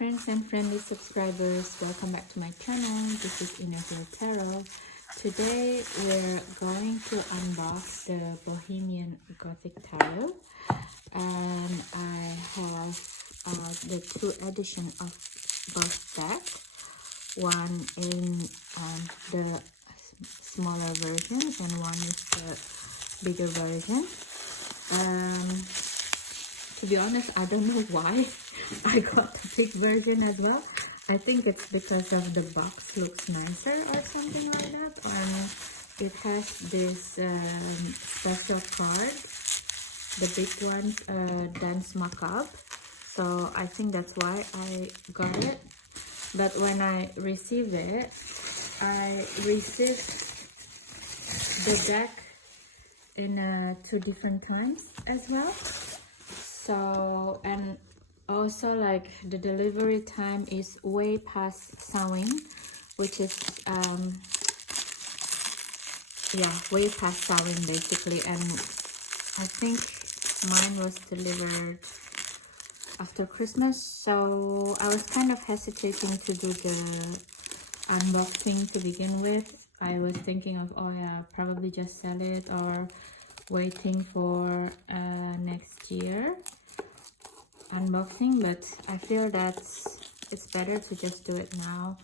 friends and friendly subscribers, welcome back to my channel. This is Inner Tarot. Today we're going to unbox the Bohemian Gothic Tarot, and I have the two editions of both decks. One in the smaller version and one is the bigger version. To be honest, I don't know why I got the big version as well. I think it's because of the box looks nicer or something like that. And it has this special card, the big ones, Dance Macabre. So I think that's why I got it. But when I received it, I received the deck in 2 different times as well. So, and also like the delivery time is way past Samhain, which is yeah, way past Samhain basically. And I think mine was delivered after Christmas, so I was kind of hesitating to do the unboxing to begin with. I was thinking of, oh yeah, probably just sell it or waiting for next year unboxing, but I feel that it's better to just do it now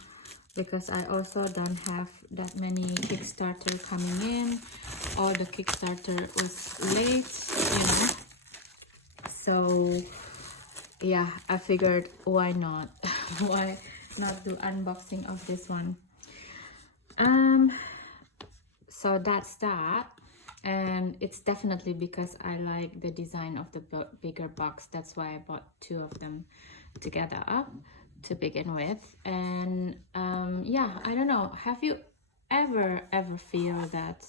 because I also don't have that many Kickstarter coming in. All the Kickstarter was late, you know, so yeah, I figured why not why not do unboxing of this one. So that's that. And it's definitely because I like the design of the bigger box. That's why I bought 2 of them together to begin with. And yeah, I don't know, have you ever feel that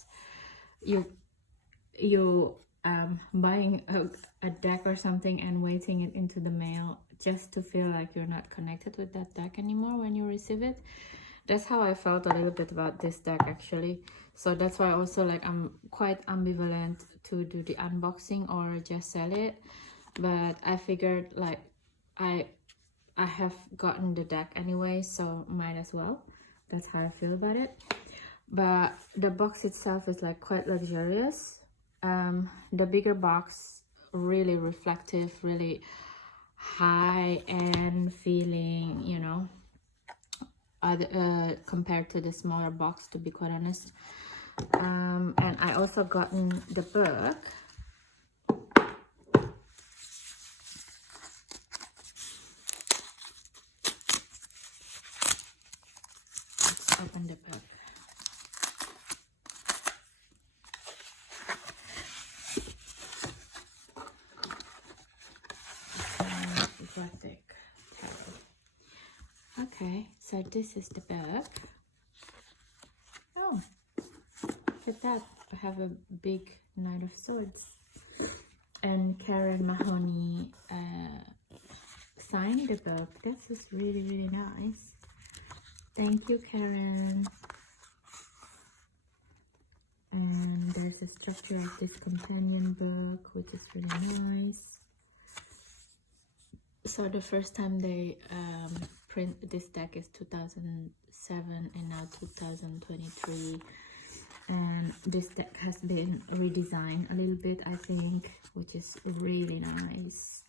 you buying a deck or something and waiting it into the mail just to feel like you're not connected with that deck anymore when you receive it? That's how I felt a little bit about this deck actually. So that's why also like I'm quite ambivalent to do the unboxing or just sell it. But I figured like I have gotten the deck anyway, so might as well. That's how I feel about it. But the box itself is like quite luxurious. The bigger box, really reflective, really high-end feeling, you know, compared to the smaller box, to be quite honest. And I also gotten the book. Let's open the book. Gothic Tarot. Okay, so this is the book. Oh, look at that. I have a big Knight of Swords. And Karen Mahoney signed the book. This is really, really nice. Thank you, Karen. And there's a structure of this companion book, which is really nice. So the first time they print this deck is 2007 and now 2023. And this deck has been redesigned a little bit, I think, which is really nice.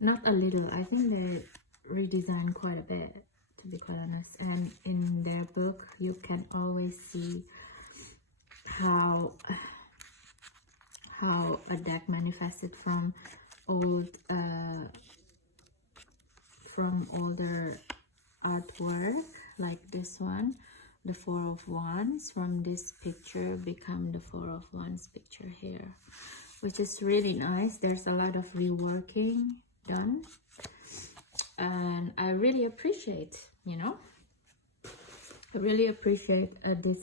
Not a little, I think they redesigned quite a bit, to be quite honest. And in their book, you can always see how a deck manifested from older artwork, like this one. The 4 of Wands from this picture become the 4 of Wands picture here, which is really nice. There's a lot of reworking done, and I really appreciate, you know, I really appreciate this,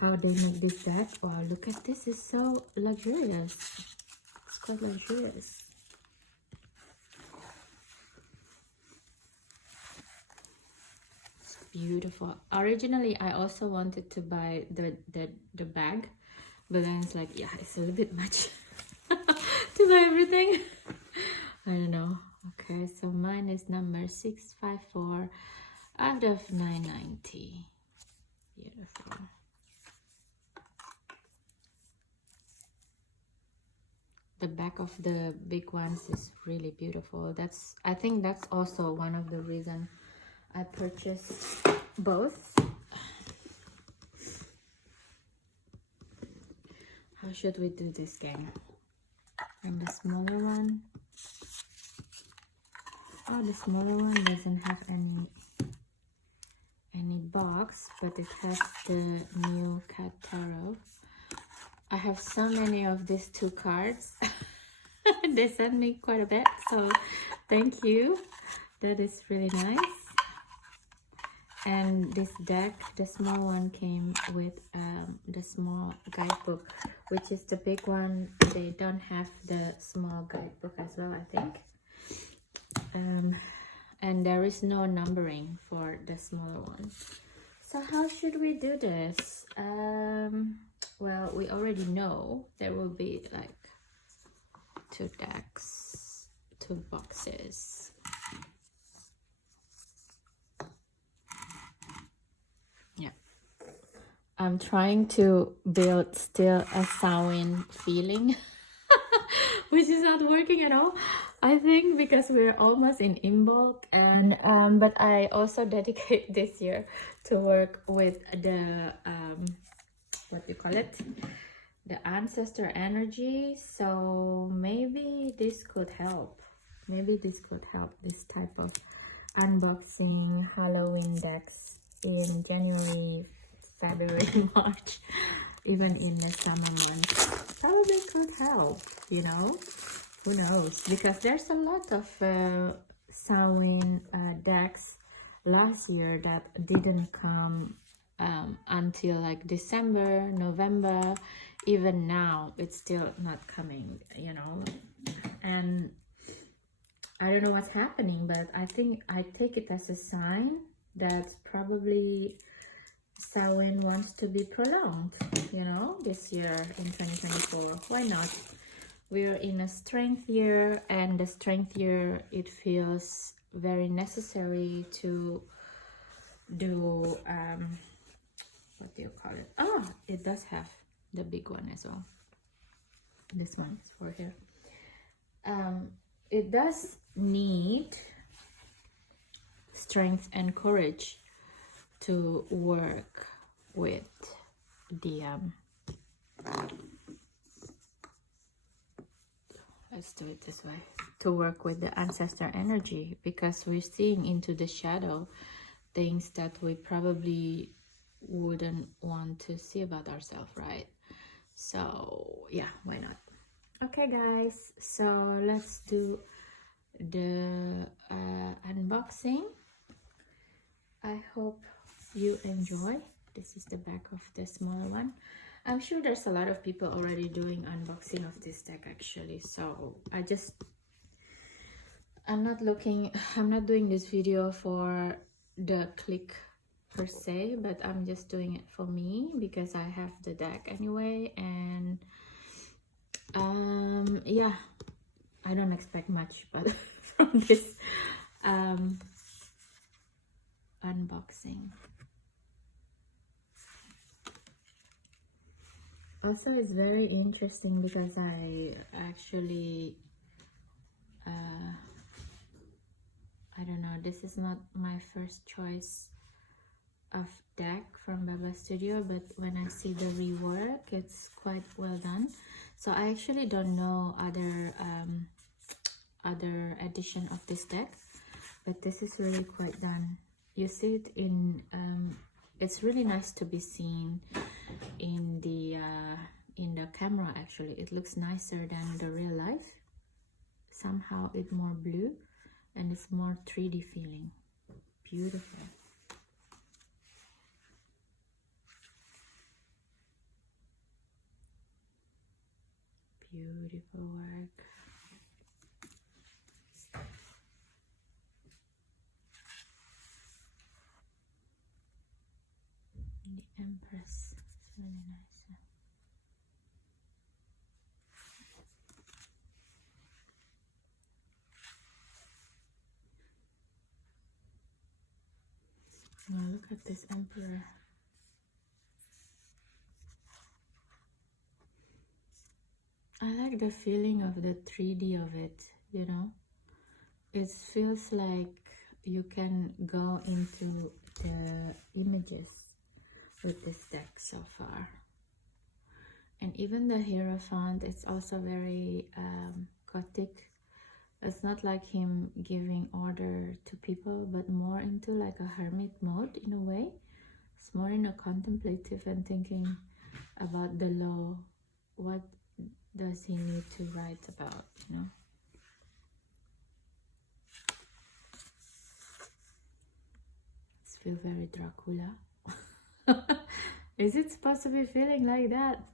how they make this deck. Wow, look at this, it's so luxurious. It's quite luxurious. Beautiful. Originally I also wanted to buy the bag, but then it's like, yeah, it's a little bit much to buy everything. I don't know. Okay, so mine is number 654 out of 990. Beautiful. The back of the big ones is really beautiful. I think that's also one of the reasons I purchased both. How should we do this, gang? And the smaller one. Oh, the smaller one doesn't have any box, but it has the new cat tarot. I have so many of these 2 cards. They sent me quite a bit, so thank you. That is really nice. And this deck, the small one, came with the small guidebook, which is the big one. They don't have the small guidebook as well, I think. And there is no numbering for the smaller one. So how should we do this? Well, we already know there will be like 2 decks, 2 boxes. Yeah. I'm trying to build still a Samhain feeling, which is not working at all, I think, because we're almost in bulk. And but I also dedicate this year to work with the what do you call it, the ancestor energy. So maybe this could help. Maybe this could help, this type of unboxing Halloween decks in January, February, March, even in the summer months. Probably could help, you know, who knows, because there's a lot of Samhain decks last year that didn't come until like December, November. Even now it's still not coming, you know. And I don't know what's happening, but I think I take it as a sign that probably Samhain wants to be prolonged, you know, this year in 2024. Why not? We're in a strength year, and the strength year, it feels very necessary to do what do you call it? Oh, it does have the big one as well. This one is for here. It does need strength and courage to work with the let's do it this way, to work with the ancestor energy, because we're seeing into the shadow things that we probably wouldn't want to see about ourselves, right? So yeah, why not? Okay guys, so let's do the unboxing. I hope you enjoy. This is the back of the smaller one. I'm sure there's a lot of people already doing unboxing of this deck actually, so I'm not doing this video for the click per se, but I'm just doing it for me because I have the deck anyway. And yeah, I don't expect much but from this unboxing. Also, it's very interesting because I actually I don't know, this is not my first choice of deck from Baba Studio, but when I see the rework, it's quite well done. So I actually don't know other edition of this deck, but this is really quite done. You see it in it's really nice to be seen in the camera. Actually, it looks nicer than the real life. Somehow it's more blue and it's more 3D feeling. Beautiful. Beautiful work. The Empress, it's really nice. Oh, look at this emperor. I like the feeling of the 3D of it, you know. It feels like you can go into the images with this deck so far. And even the Hierophant, it's also very gothic. It's not like him giving order to people, but more into like a hermit mode in a way. It's more in a contemplative and thinking about the law. What does he need to write about, you know? It's feel very Dracula. Is it supposed to be feeling like that?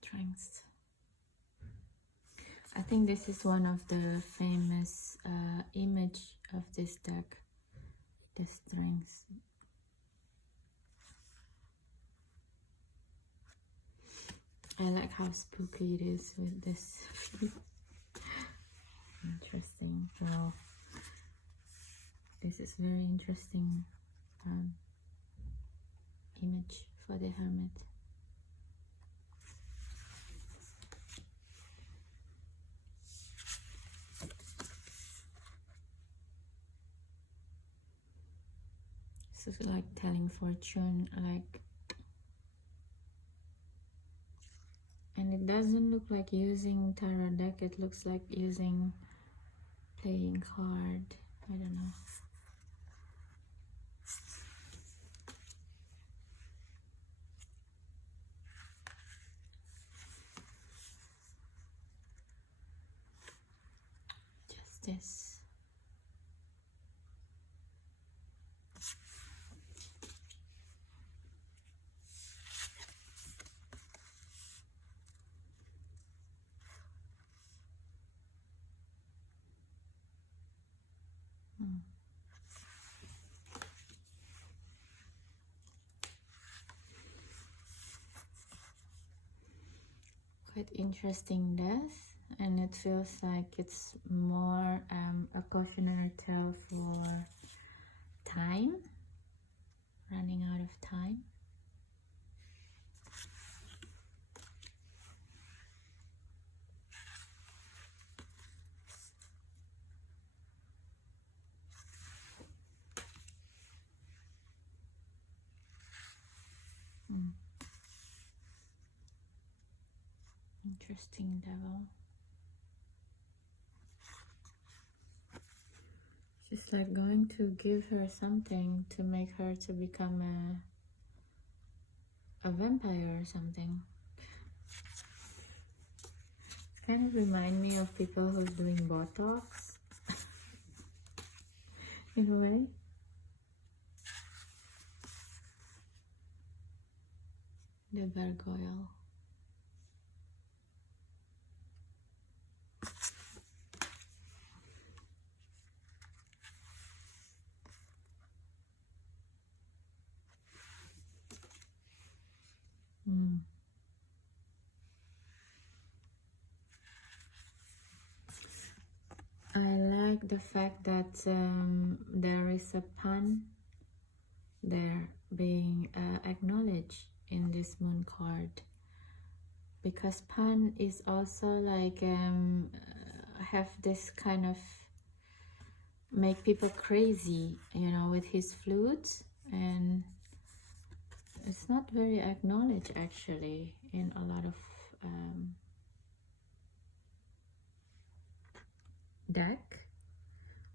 Strength. I think this is one of the famous image of this deck, the strength. I like how spooky it is with this. Interesting. Wow. This is very interesting image for the hermit. This is like telling fortune, like, and it doesn't look like using tarot deck, it looks like using playing card. I don't know. Justice. Quite interesting death, and it feels like it's more a cautionary tale for time, running out of time. Interesting devil. She's like going to give her something to make her to become a vampire or something. Kind of remind me of people who's doing Botox in a way. The gargoyle. I like the fact that there is a pun there being acknowledged in this moon card, because pun is also like have this kind of make people crazy, you know, with his flute, and it's not very acknowledged actually in a lot of deck,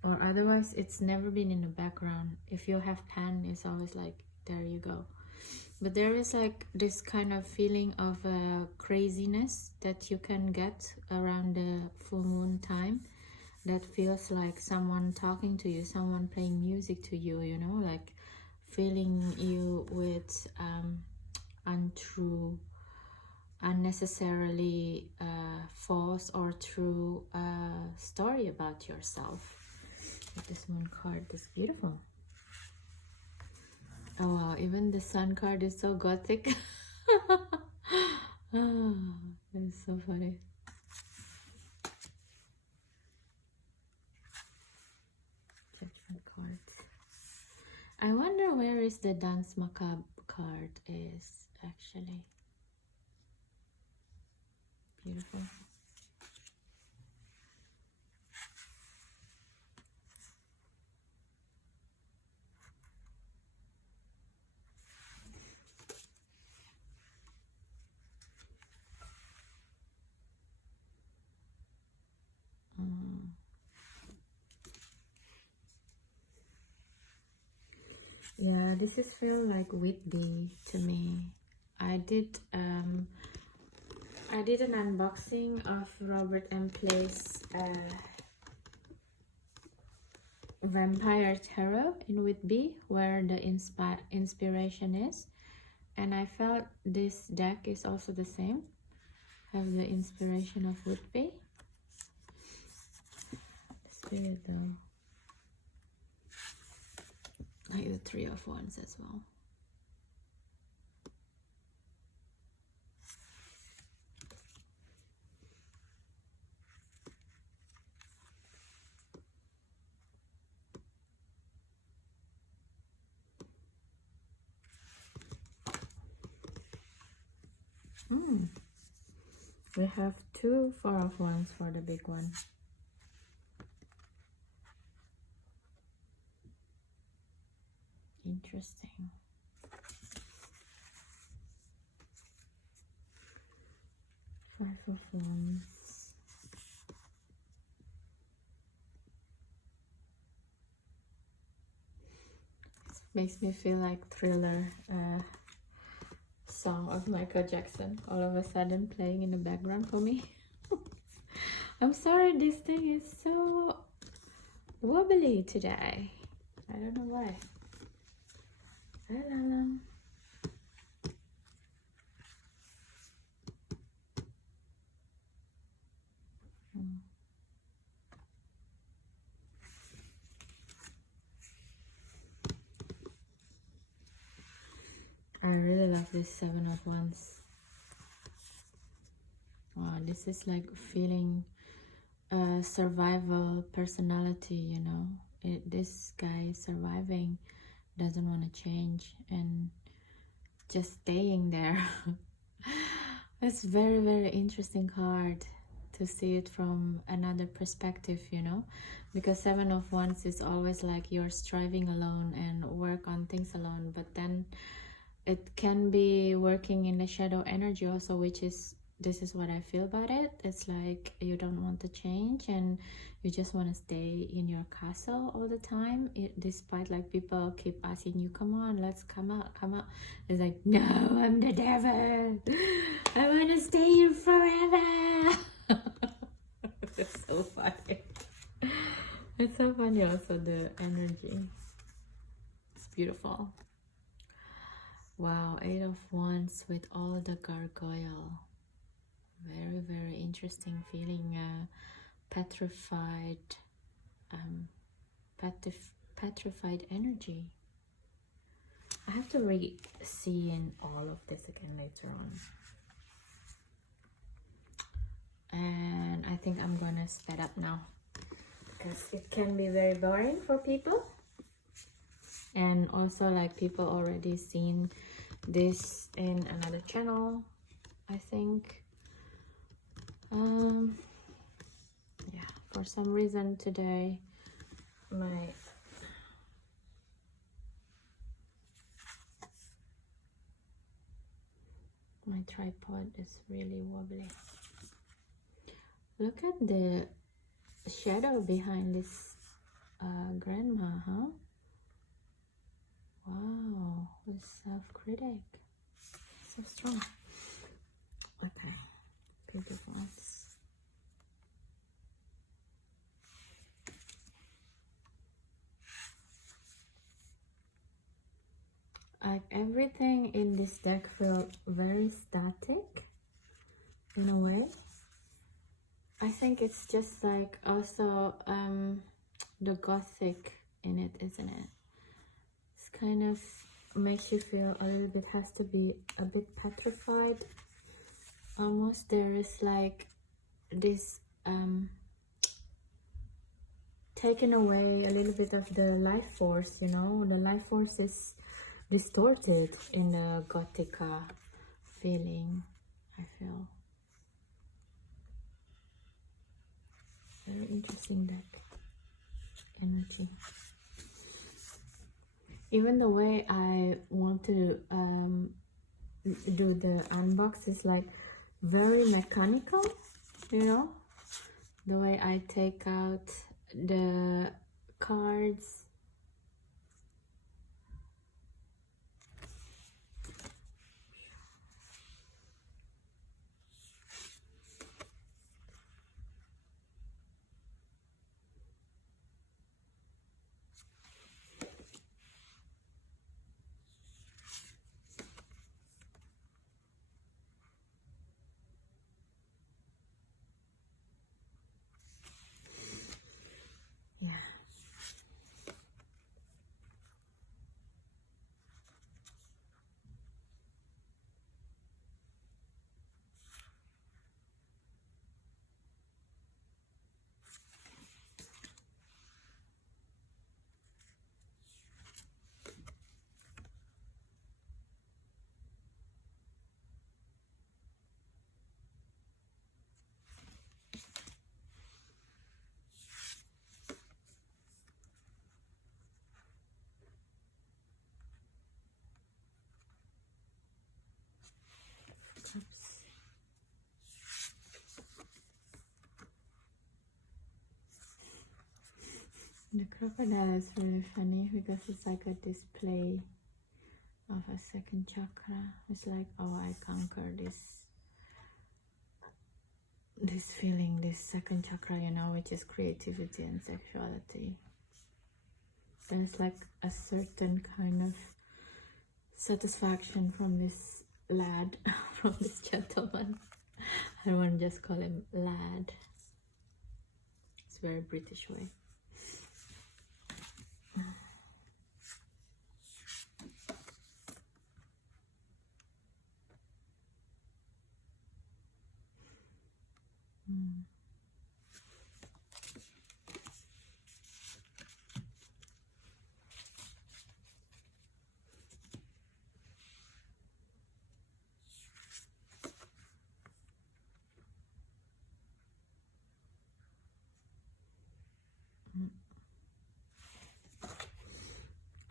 or otherwise it's never been in the background. If you have pan, it's always like there you go. But there is like this kind of feeling of craziness that you can get around the full moon time, that feels like someone talking to you, someone playing music to you, you know, like filling you with untrue unnecessarily false or true story about yourself. But this one card is beautiful. Oh wow, even the sun card is so gothic. Oh, that is so funny. Judgment cards. I wonder where is the Dance Macabre card is actually. Beautiful. Yeah, this is feel like Whitby to me. I did an unboxing of Robert M. Play's Vampire Tarot in Whitby, where the inspiration is, and I felt this deck is also the same, have the inspiration of Whitby. It's weird though, like the Three of Wands as well. We have two Four of Wands for the big one. Interesting. Five of Wands. Makes me feel like Thriller song of Michael Jackson all of a sudden playing in the background for me. I'm sorry, this thing is so wobbly today. I don't know why. La, la, la. I really love this Seven of Wands. Wow, this is like feeling survival personality, you know. This guy is surviving, doesn't want to change, and just staying there. It's very, very interesting card to see it from another perspective, you know, because Seven of Wands is always like you're striving alone and work on things alone, but then it can be working in the shadow energy also, which is, this is what I feel about it. It's like you don't want to change and you just want to stay in your castle all the time, despite like people keep asking you, come on, let's come out, come out. It's like, no, I'm the devil, I want to stay here forever. It's so funny. It's so funny also, the energy. It's beautiful. Wow, Eight of Wands with all the gargoyle. Very, very interesting feeling. Petrified, petrified energy. I have to see in all of this again later on. And I think I'm gonna sped up now because it can be very boring for people. And also like people already seen this in another channel, I think. Yeah, for some reason today my tripod is really wobbly. Look at the shadow behind this grandma, huh? Wow, with self-critic. So strong. Okay, beautiful. Like everything in this deck feels very static. in a way. I think it's just like also the gothic in it, isn't it? It's kind of makes you feel a little bit, has to be a bit petrified almost. There is like this taken away a little bit of the life force, you know. The life force is distorted in the gothica feeling, I feel. Very interesting deck energy. Even the way I want to do the unbox is like very mechanical, you know, the way I take out the cards. Yeah. Oops. The crocodile is really funny because it's like a display of a second chakra. It's like, oh, I conquer this feeling, this second chakra, you know, which is creativity and sexuality. There's like a certain kind of satisfaction from this lad, from this gentleman. I don't want to just call him lad. It's a very British way.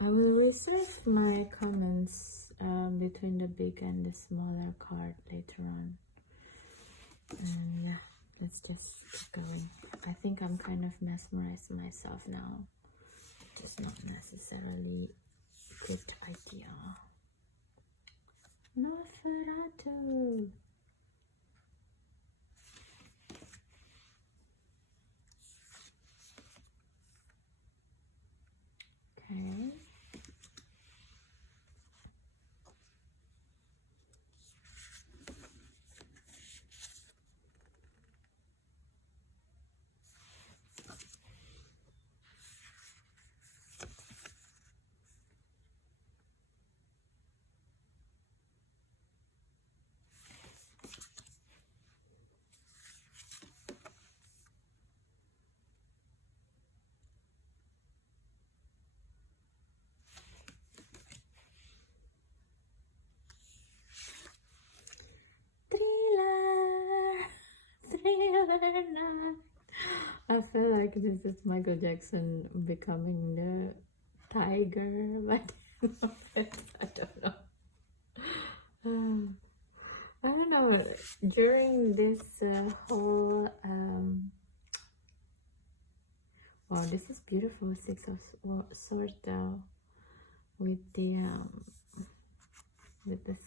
I will reserve my comments between the big and the smaller card later on. And yeah, let's just keep going. I think I'm kind of mesmerized myself now. Just not necessarily a good idea. Nosferatu. Okay. Thriller night. I feel like this is Michael Jackson becoming the tiger, but I don't know. I don't know. During this whole wow, this is beautiful. Six of Swords though, with the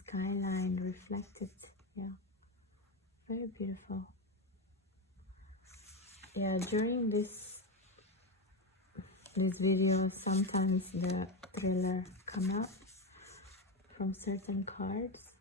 skyline reflected. Yeah, very beautiful. Yeah, during this video, sometimes the thriller come up from certain cards.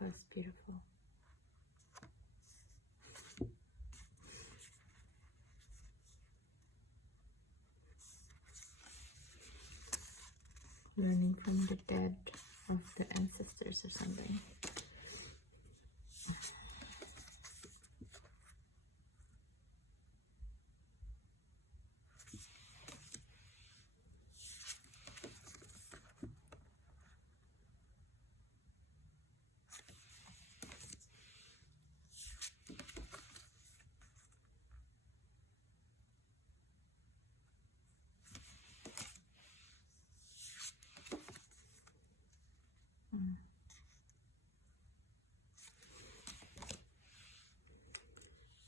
pentacles. Beautiful. Learning from the dead of the ancestors or something.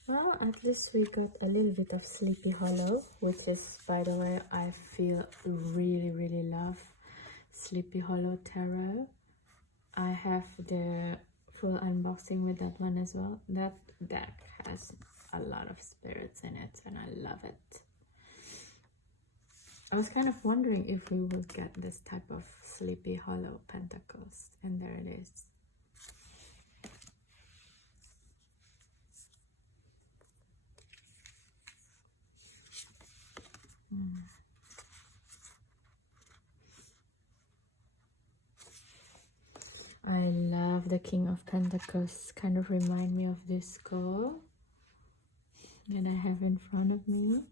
Well, at least we got a little bit of Sleepy Hollow, which is, by the way, I feel really love Sleepy Hollow Tarot. I have the full unboxing with that one as well. That deck has a lot of spirits in it and I love it. I was kind of wondering if we would get this type of Sleepy Hollow Pentacles, and there it is. I love the King of Pentacles. Kind of remind me of this skull that I have in front of me.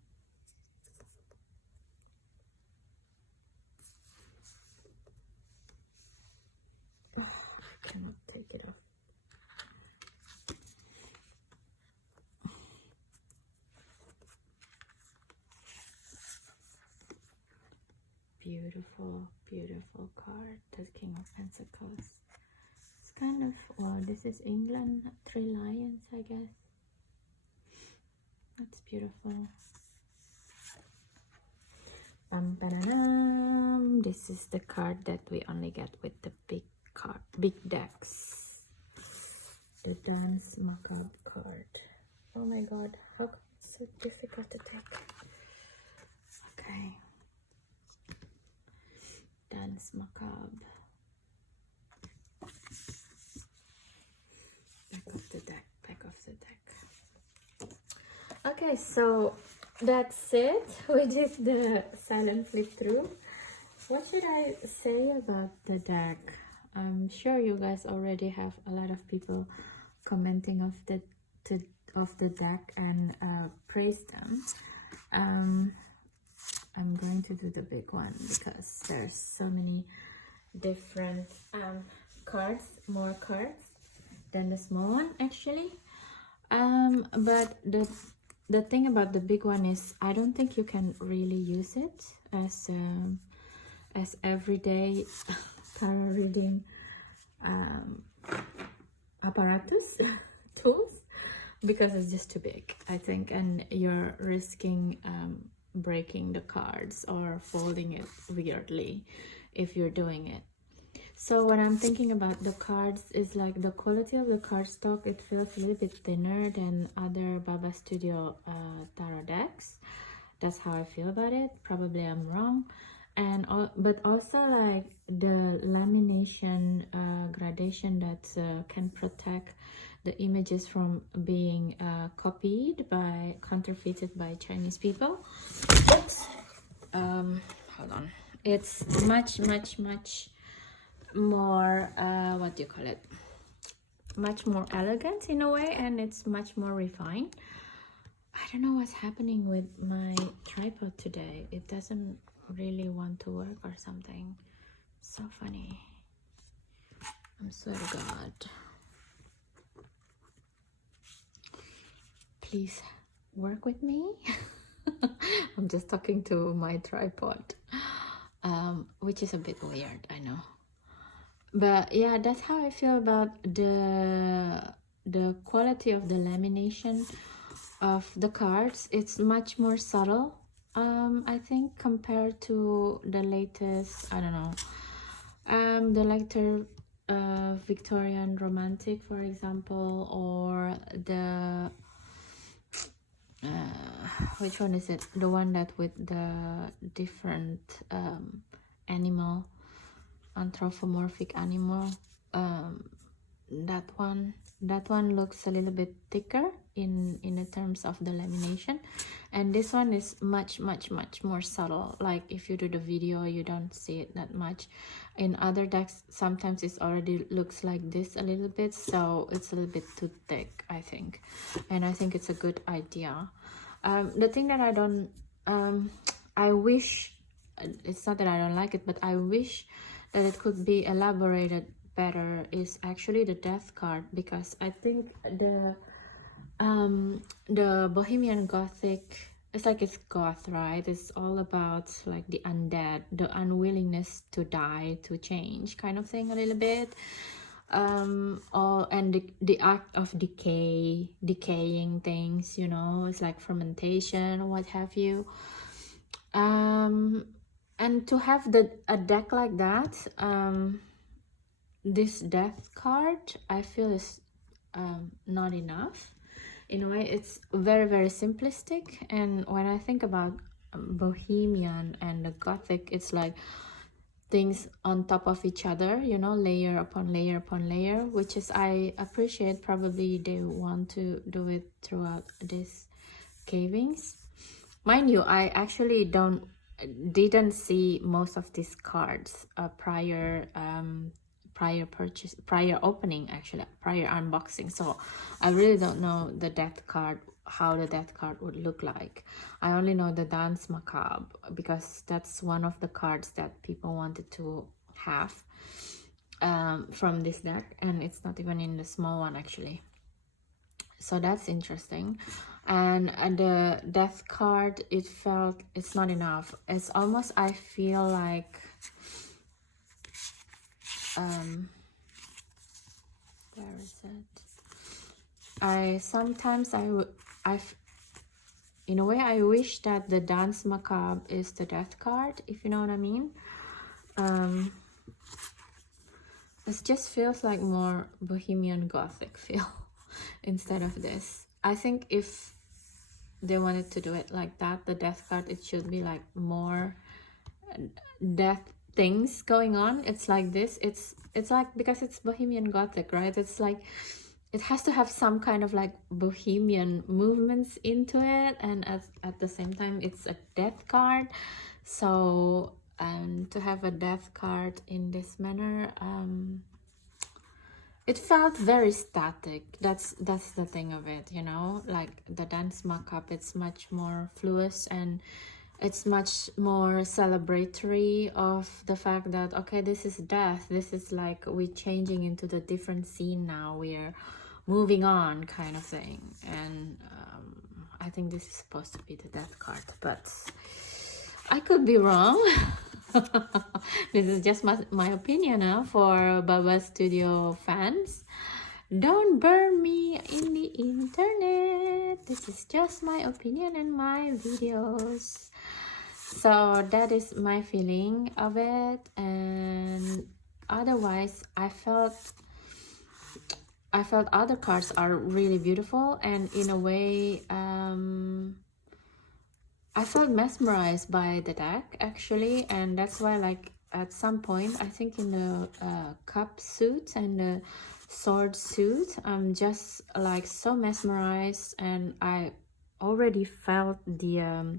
Oh, I cannot take it off. Beautiful, beautiful card, the King of Pentacles. It's kind of, well, this is England, 3 lions, I guess. That's beautiful. This is the card that we only get with the big decks. The Dance Macabre card. Oh my god, how come it's so difficult to take? Okay. Dance Macabre. Back of the deck, back of the deck. Okay, so that's it. We did the silent flip through. What should I say about the deck? I'm sure you guys already have a lot of people commenting of the deck and praise them. I'm going to do the big one because there's so many different cards, more cards than the small one actually. But the thing about the big one is I don't think you can really use it as everyday tarot reading apparatus tools, because it's just too big, I think, and you're risking breaking the cards or folding it weirdly if you're doing it. So what I'm thinking about the cards is like the quality of the cardstock, it feels a little bit thinner than other Baba Studio tarot decks. That's how I feel about it. Probably I'm wrong. And but also like the lamination gradation that can protect the images from being counterfeited by Chinese people. Oops. Hold on. It's much more what do you call it, much more elegant in a way, and it's much more refined. I don't know what's happening with my tripod today. It doesn't really want to work or something. So funny. I swear to God. Please work with me. I'm just talking to my tripod, which is a bit weird, I know. But yeah, that's how I feel about the quality of the lamination of the cards. It's much more subtle, I think, compared to the latest, I don't know, the later Victorian Romantic, for example, or the which one is it, the one that with the different anthropomorphic animal, that one looks a little bit thicker in the terms of the lamination, and this one is much more subtle. Like if you do the video, you don't see it that much. In other decks sometimes it's already looks like this a little bit, so it's a little bit too thick, I think. And I think it's a good idea. The thing that I don't I wish, it's not that I don't like it, but I wish that it could be elaborated better, is actually the death card, because I think the Bohemian Gothic, it's like it's goth, right? It's all about like the undead, the unwillingness to die, to change kind of thing, a little bit. And the act of decaying things, you know, it's like fermentation, what have you. And to have a deck like that, this death card, I feel is not enough. In a way, it's very simplistic. And when I think about Bohemian and the Gothic, it's like things on top of each other, you know, layer upon layer upon layer, which is, I appreciate. Probably they want to do it throughout these cavings. Mind you, I actually didn't see most of these cards prior purchase, prior opening, actually prior unboxing, so I really don't know the death card, how the death card would look like. I only know the Dance Macabre because that's one of the cards that people wanted to have from this deck, and it's not even in the small one actually. So that's interesting. And the death card, it felt it's not enough. It's almost, I feel like where is it? In a way, I wish that the Dance Macabre is the death card, if you know what I mean. It just feels like more Bohemian Gothic feel instead of this. I think if they wanted to do it like that, the death card, it should be like more death things going on. It's like this. It's like, because it's Bohemian Gothic, right? It's like it has to have some kind of like Bohemian movements into it, and at the same time it's a death card. So to have a death card in this manner, it felt very static. That's the thing of it, you know. Like the Dance Macabre, it's much more fluid, and it's much more celebratory of the fact that, okay, this is death, this is like we're changing into the different scene now, we're moving on kind of thing. And I think this is supposed to be the death card, but I could be wrong. This is just my opinion for Baba Studio fans. Don't burn me in the internet. This is just my opinion and my videos. So that is my feeling of it. And otherwise, I felt other cards are really beautiful, and in a way I felt mesmerized by the deck actually. And that's why, like, at some point, I think in the cup suit and the sword suit, I'm just like so mesmerized, and I already felt the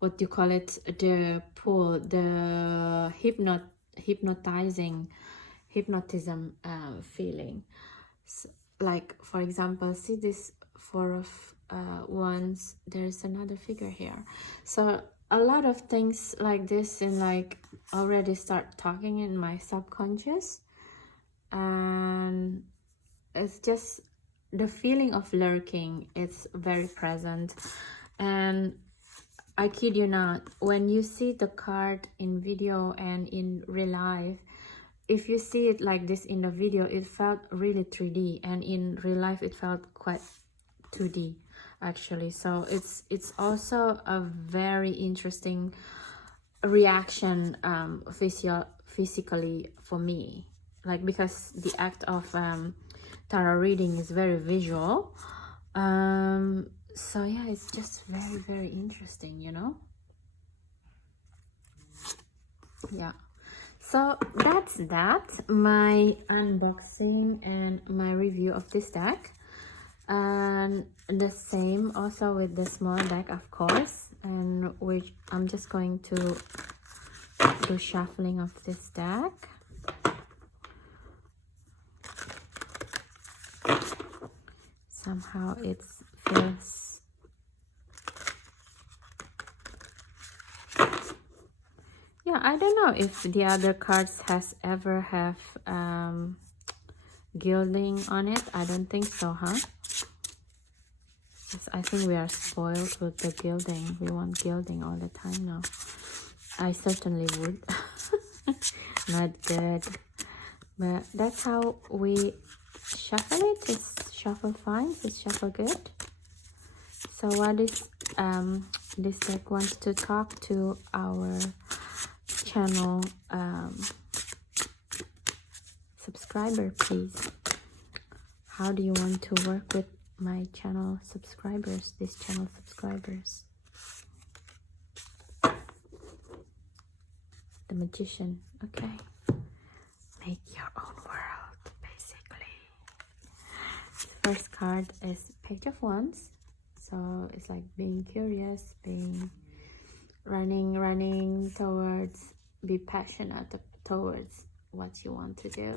what do you call it, the pull, the hypnotism feeling. So, like, for example, see this Four of Wands, there's another figure here. So a lot of things like this, and like already start talking in my subconscious, and it's just the feeling of lurking, it's very present. And I kid you not, when you see the card in video and in real life, if you see it like this in the video, it felt really 3D, and in real life it felt quite 2D actually. So it's also a very interesting reaction physically for me, like, because the act of tarot reading is very visual. So yeah, it's just very interesting, you know. Yeah, So that's my unboxing and my review of this deck. And the same also with the small deck, of course, and which I'm just going to do shuffling of this deck. Somehow it feels, yeah, I don't know if the other cards has ever have gilding on it. I don't think so, huh? I think we are spoiled with the gilding. We want gilding all the time now. I certainly would. Not good. But that's how we shuffle it. It's shuffle fine. It's shuffle good. So what is this deck wants to talk to our channel subscriber, please. How do you want to work with my channel subscribers, these channel subscribers? The Magician. Okay, make your own world, basically. The first card is Page of Wands, so it's like being curious, being running towards, be passionate towards what you want to do.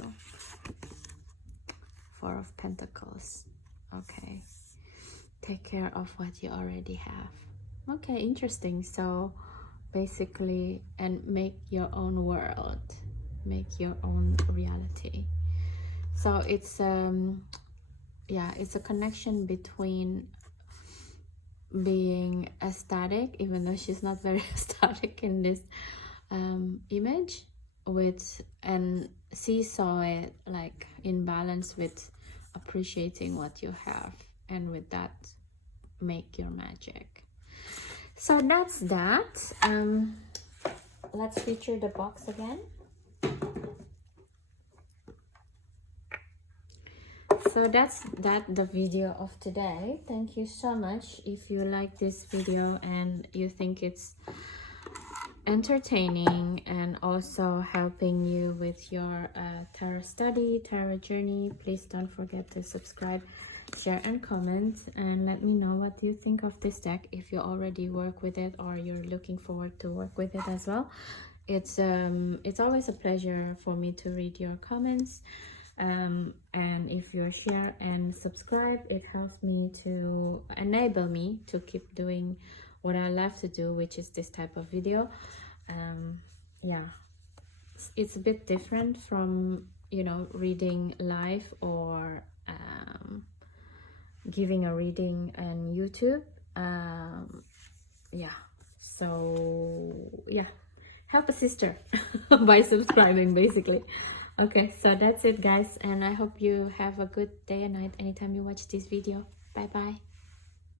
Four of Pentacles. Okay, take care of what you already have. Okay, interesting. So basically, and make your own world, make your own reality. So it's yeah, it's a connection between being ecstatic, even though she's not very ecstatic in this image, with and seesaw it, like in balance with appreciating what you have, and with that make your magic. So that's that. Let's feature the box again. So that's the video of today. Thank you so much. If you like this video and you think it's entertaining and also helping you with your tarot study, tarot journey, please don't forget to subscribe, share and comment, and let me know what you think of this deck, if you already work with it or you're looking forward to work with it as well. It's always a pleasure for me to read your comments, and if you share and subscribe, it helps me to enable me to keep doing what I love to do, which is this type of video. Yeah, it's a bit different from, you know, reading live or giving a reading on YouTube. Yeah, so yeah, help a sister by subscribing, basically. Okay, so that's it guys, and I hope you have a good day and night anytime you watch this video. Bye bye.